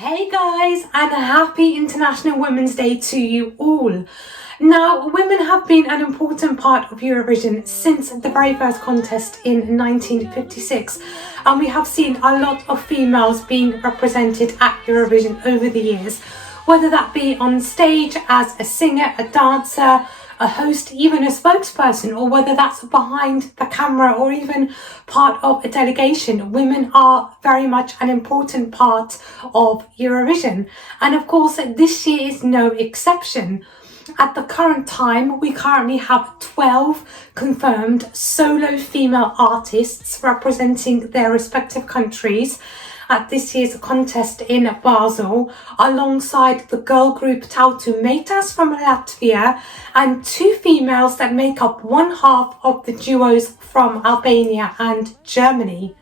Hey guys, and a happy International Women's Day to you all. Now, women have been an important part of Eurovision since the very first contest in 1956, and we have seen a lot of females being represented at Eurovision over the years, whether that be on stage as a singer, a dancer, a host, even a spokesperson, or whether that's behind the camera or even part of a delegation. Women are very much an important part of Eurovision. And of course, this year is no exception. At the current time, we currently have 12 confirmed solo female artists representing their respective countries at this year's contest in Basel, alongside the girl group Tautu Metas from Latvia and two females that make up one half of the duos from Albania and Germany.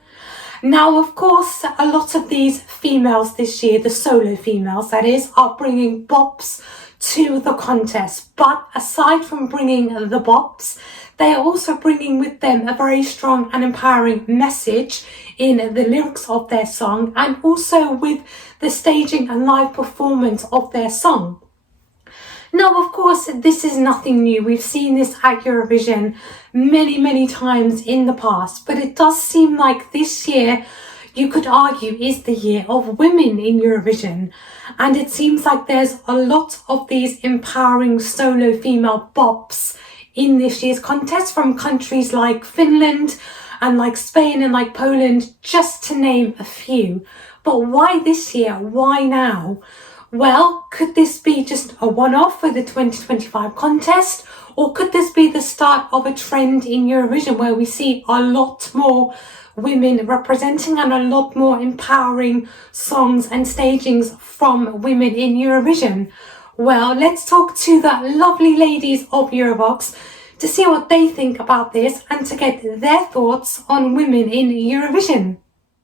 Now, of course, a lot of these females this year, the solo females that is, are bringing bops to the contest. But aside from bringing the bops, they are also bringing with them a very strong and empowering message in the lyrics of their song, and also with the staging and live performance of their song. Now, of course, this is nothing new. We've seen this at Eurovision many times in the past, but it does seem like this year, you could argue, is the year of women in Eurovision. And it seems like there's a lot of these empowering solo female bops in this year's contest from countries like Finland and like Spain and like Poland, just to name a few. But why this year? Why now? Well, could this be just a one-off for the 2025 contest? Or could this be the start of a trend in Eurovision where we see a lot more women representing and a lot more empowering songs and stagings from women in Eurovision? Well, let's talk to the lovely ladies of Eurovoxx to see what they think about this and to get their thoughts on women in Eurovision.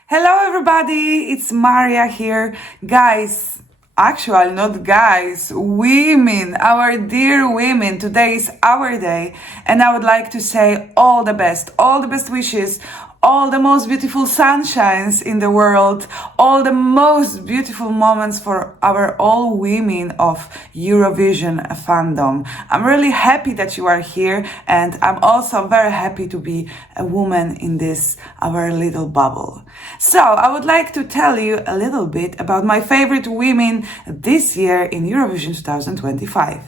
Hello everybody, it's Maria here. Guys, actually not guys, women, our dear women, today is our day, and I would like to say all the best wishes, all the most beautiful sunshines in the world, all the most beautiful moments for our all women of Eurovision fandom. I'm really happy that you are here, and I'm also very happy to be a woman in this, our little bubble. So I would like to tell you a little bit about my favorite women this year in Eurovision 2025.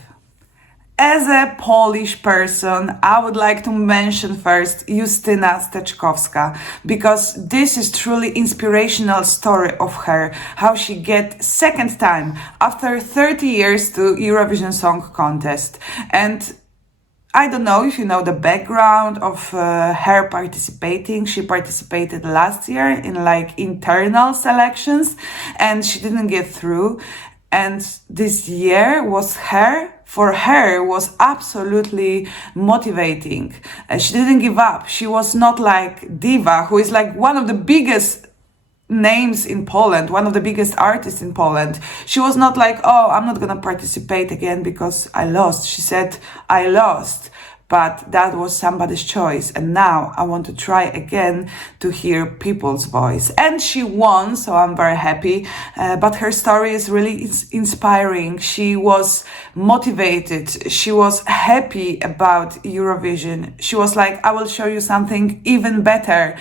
As a Polish person, I would like to mention first Justyna Steczkowska, because this is truly inspirational story of her, how she get second time after 30 years to Eurovision Song Contest. And I don't know if you know the background of her participating. She participated last year in like internal selections and she didn't get through. And this year for her was absolutely motivating. She didn't give up. She was not like Diva, who is like one of the biggest names in Poland, one of the biggest artists in Poland. She was not like, oh, I'm not gonna participate again because I lost. She said, I lost. But that was somebody's choice. And now I want to try again to hear people's voice. And she won, so I'm very happy. But her story is really inspiring. She was motivated. She was happy about Eurovision. She was like, I will show you something even better,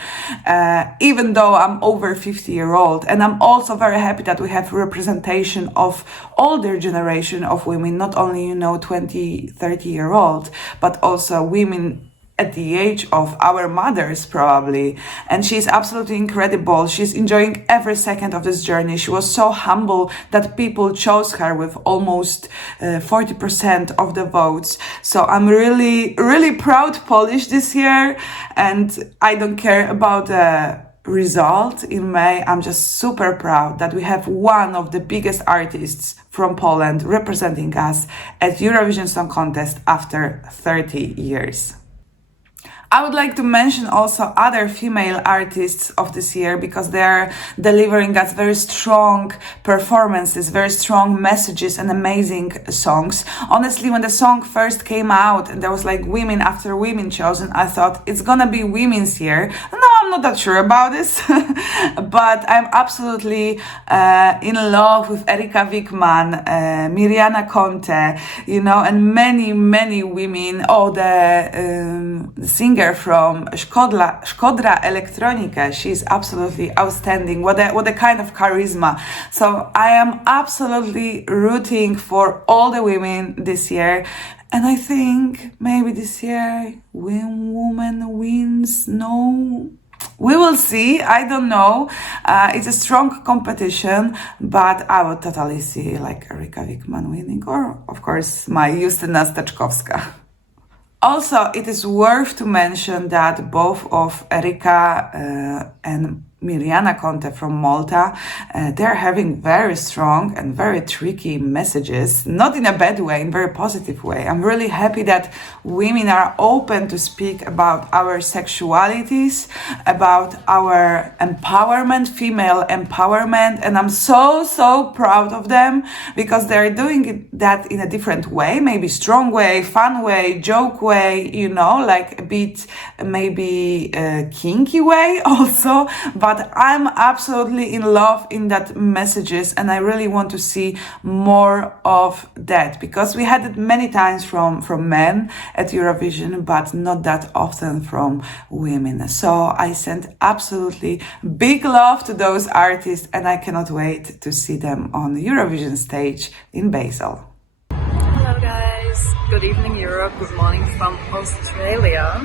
even though I'm over 50-year-old. And I'm also very happy that we have representation of older generation of women, not only, 20, 30-year-old, but also women at the age of our mothers probably. And she's absolutely incredible. She's enjoying every second of this journey. She was so humble that people chose her with almost 40% of the votes. So I'm really proud Polish this year, and I don't care about the result in May. I'm just super proud that we have one of the biggest artists from Poland representing us at Eurovision Song Contest after 30 years. I would like to mention also other female artists of this year because they're delivering us very strong performances, very strong messages and amazing songs. Honestly, when the song first came out and there was like women after women chosen, I thought it's gonna be women's year. No, I'm not that sure about this, but I'm absolutely in love with Erika Wigman, Mirjana Conte, you know, and many women. Oh, the singer from Škodra Elektronika. She's absolutely outstanding. What a kind of charisma. So I am absolutely rooting for all the women this year. And I think maybe this year when woman wins, no. We will see. I don't know. It's a strong competition, but I would totally see like Erika Wigman winning, or of course my Justyna Steczkowska. Also, it is worth to mention that both of Erika and Mirjana Conte from Malta, they're having very strong and very tricky messages, not in a bad way, in a very positive way. I'm really happy that women are open to speak about our sexualities, about our empowerment, female empowerment, and I'm so proud of them because they're doing that in a different way, maybe strong way, fun way, joke way, you know, like a bit maybe kinky way also, but I'm absolutely in love in that messages and I really want to see more of that because we had it many times from men at Eurovision, but not that often from women. So I send absolutely big love to those artists and I cannot wait to see them on the Eurovision stage in BASEL. Hello guys, good evening Europe, good morning from Australia.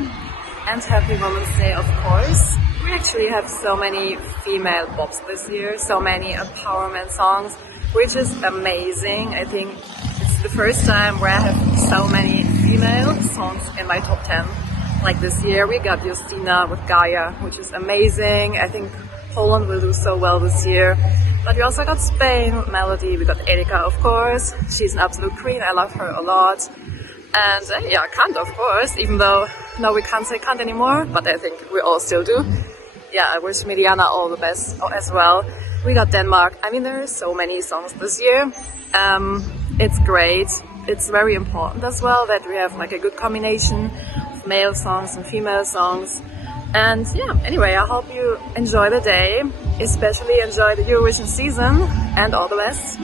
And happy Women's Day, of course. We actually have so many female pops this year, so many empowerment songs, which is amazing. I think it's the first time where I have so many female songs in my top 10. Like this year, we got Justyna with Gaia, which is amazing. I think Poland will do so well this year. But we also got Spain with Melody, we got Erika, of course. She's an absolute queen, I love her a lot. And yeah, Kant, of course, even though no, we can't say Kant anymore, but I think we all still do. Yeah, I wish Mirjana all the best as well. We got Denmark. I mean, there are so many songs this year. It's great. It's very important as well that we have like a good combination of male songs and female songs. And yeah, anyway, I hope you enjoy the day, especially enjoy the Eurovision season, and all the best.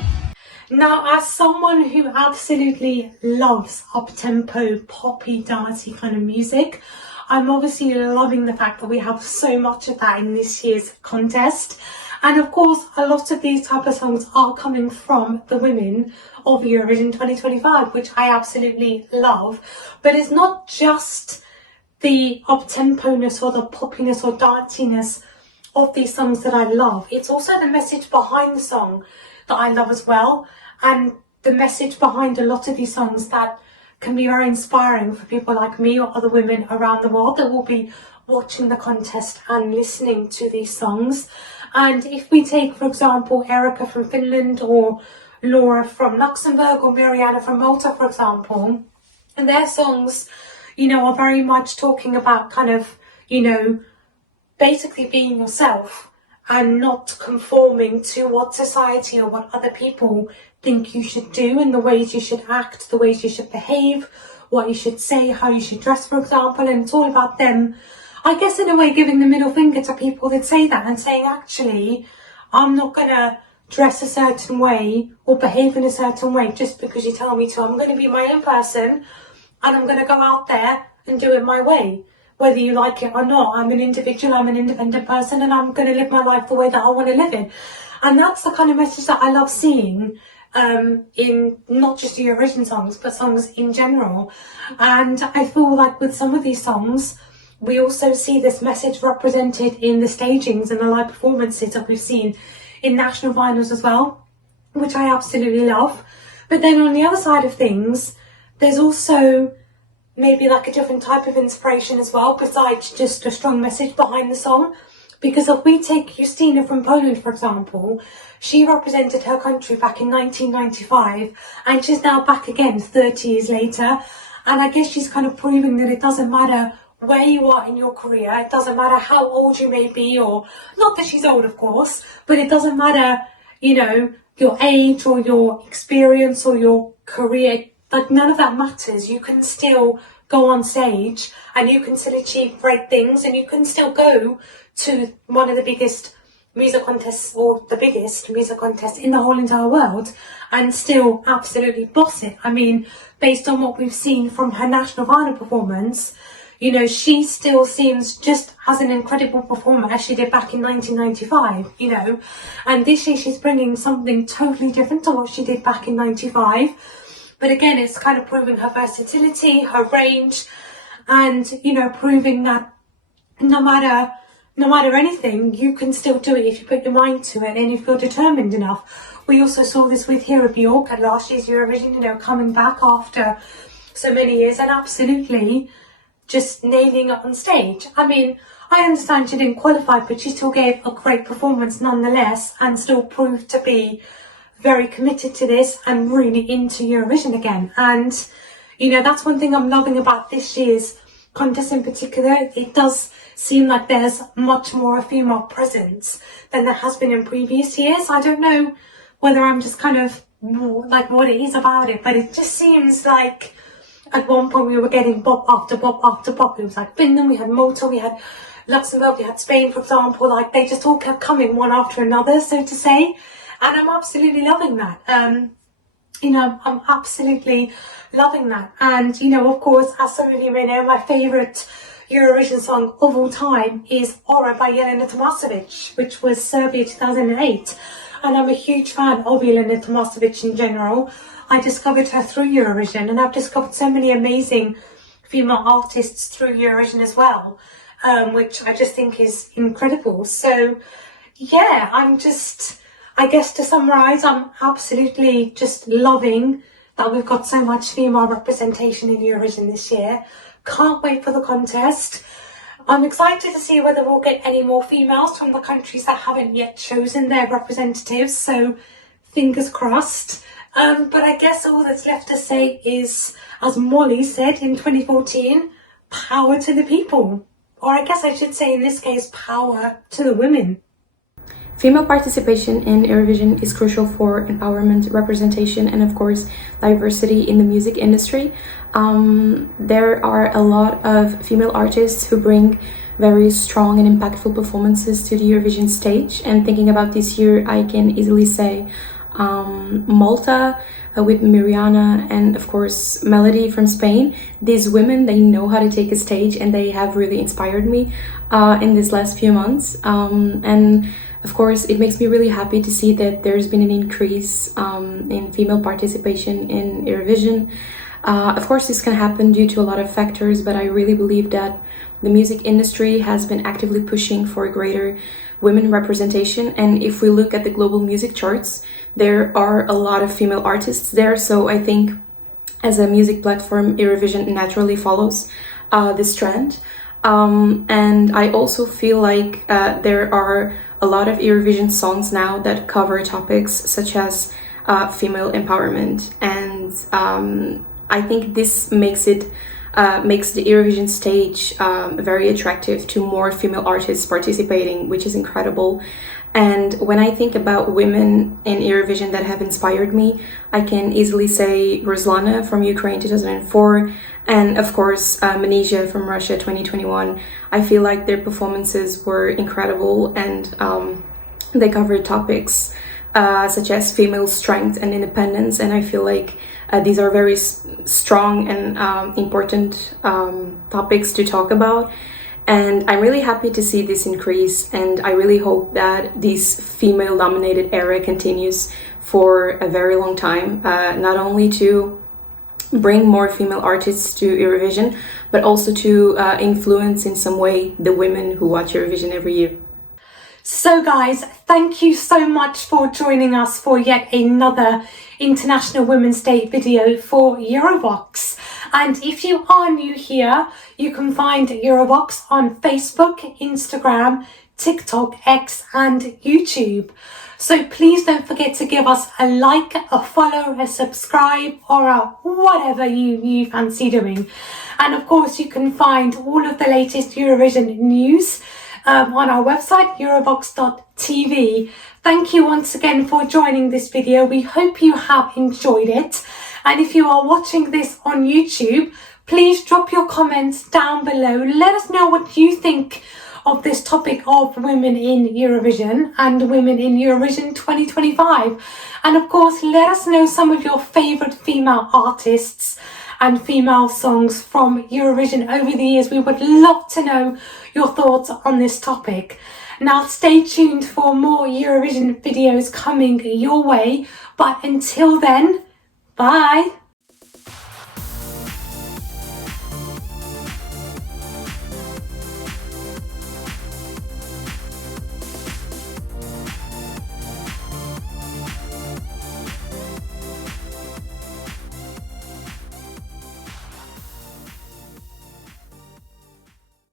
Now, as someone who absolutely loves up-tempo, poppy, dancey kind of music, I'm obviously loving the fact that we have so much of that in this year's contest. And of course, a lot of these type of songs are coming from the women of Eurovision 2025, which I absolutely love. But it's not just the up-tempo-ness or the poppiness or danciness of these songs that I love. It's also the message behind the song that I love as well, and the message behind a lot of these songs that can be very inspiring for people like me or other women around the world that will be watching the contest and listening to these songs. And if we take, for example, Erika from Finland or Laura from Luxembourg or Mirjana from Malta, for example, and their songs, you know, are very much talking about kind of, you know, basically being yourself and not conforming to what society or what other people think you should do and the ways you should act, the ways you should behave, what you should say, how you should dress, for example. And it's all about them, I guess, in a way, giving the middle finger to people that say that and saying, actually, I'm not going to dress a certain way or behave in a certain way just because you tell me to. I'm going to be my own person and I'm going to go out there and do it my way. Whether you like it or not, I'm an individual, I'm an independent person, and I'm going to live my life the way that I want to live it. And that's the kind of message that I love seeing in not just Eurovision songs, but songs in general. And I feel like with some of these songs, we also see this message represented in the stagings and the live performances that we've seen in national finals as well, which I absolutely love. But then on the other side of things, there's also maybe like a different type of inspiration as well, besides just a strong message behind the song. Because if we take Justyna from Poland, for example, she represented her country back in 1995, and she's now back again 30 years later. And I guess she's kind of proving that it doesn't matter where you are in your career. It doesn't matter how old you may be, or not that she's old, of course, but it doesn't matter, you know, your age or your experience or your career. Like, none of that matters. You can still go on stage and you can still achieve great things, and you can still go to one of the biggest music contests, or the biggest music contest in the whole entire world, and still absolutely boss it. I mean, based on what we've seen from her national final performance, you know, she still seems just as an incredible performer as she did back in 1995, you know, and this year she's bringing something totally different to what she did back in 95. But again, it's kind of proving her versatility, her range, and, you know, proving that no matter anything, you can still do it if you put your mind to it and if you're determined enough. We also saw this with Hera Bjork at last year's Eurovision, you know, coming back after so many years and absolutely just nailing it on stage. I mean, I understand she didn't qualify, but she still gave a great performance nonetheless, and still proved to be very committed to this and really into Eurovision again. And, you know, that's one thing I'm loving about this year's contest in particular. It does seem like there's much more a female presence than there has been in previous years. I don't know whether I'm just kind of like what it is about it, but it just seems like at one point we were getting bop after bop after bop. It was like Finland, we had Malta, we had Luxembourg, we had Spain, for example. Like, they just all kept coming one after another, so to say, and I'm absolutely loving that. You know, I'm absolutely loving that. And, you know, of course, as some of you may know, my favourite Eurovision song of all time is Ora by Jelena Tomasovic, which was Serbia 2008. And I'm a huge fan of Jelena Tomasovic in general. I discovered her through Eurovision, and I've discovered so many amazing female artists through Eurovision as well, which I just think is incredible. So, yeah, I guess to summarise, I'm absolutely just loving that we've got so much female representation in Eurovision this year. Can't wait for the contest. I'm excited to see whether we'll get any more females from the countries that haven't yet chosen their representatives, so fingers crossed. But I guess all that's left to say is, as Molly said in 2014, power to the people. Or I guess I should say in this case, power to the women. Female participation in Eurovision is crucial for empowerment, representation, and of course diversity in the music industry. There are a lot of female artists who bring very strong and impactful performances to the Eurovision stage, and thinking about this year, I can easily say Malta with Mirjana, and of course Melody from Spain. These women, they know how to take a stage, and they have really inspired me in these last few months, and of course, it makes me really happy to see that there's been an increase in female participation in Eurovision. Of course, this can happen due to a lot of factors, but I really believe that the music industry has been actively pushing for greater women representation. And if we look at the global music charts, there are a lot of female artists there. So I think as a music platform, Eurovision naturally follows this trend. And I also feel like there are a lot of Eurovision songs now that cover topics such as female empowerment, and I think this makes the Eurovision stage very attractive to more female artists participating, which is incredible. And when I think about women in Eurovision that have inspired me, I can easily say Ruslana from Ukraine 2004, and of course Manisha from Russia 2021. I feel like their performances were incredible, and they covered topics such as female strength and independence, and I feel like these are very strong and important topics to talk about. And I'm really happy to see this increase, and I really hope that this female-dominated era continues for a very long time, not only to bring more female artists to Eurovision, but also to influence in some way the women who watch Eurovision every year. So guys, thank you so much for joining us for yet another International Women's Day video for Eurovoxx. And if you are new here, you can find Eurovoxx on Facebook, Instagram, TikTok, X and YouTube. So please don't forget to give us a like, a follow, a subscribe, or a whatever you fancy doing. And of course you can find all of the latest Eurovision news on our website, Eurovoxx.tv. Thank you once again for joining this video. We hope you have enjoyed it. And if you are watching this on YouTube, please drop your comments down below. Let us know what you think of this topic of women in Eurovision and women in Eurovision 2025. And of course, let us know some of your favourite female artists and female songs from Eurovision over the years. We would love to know your thoughts on this topic. Now stay tuned for more Eurovision videos coming your way. But until then, bye!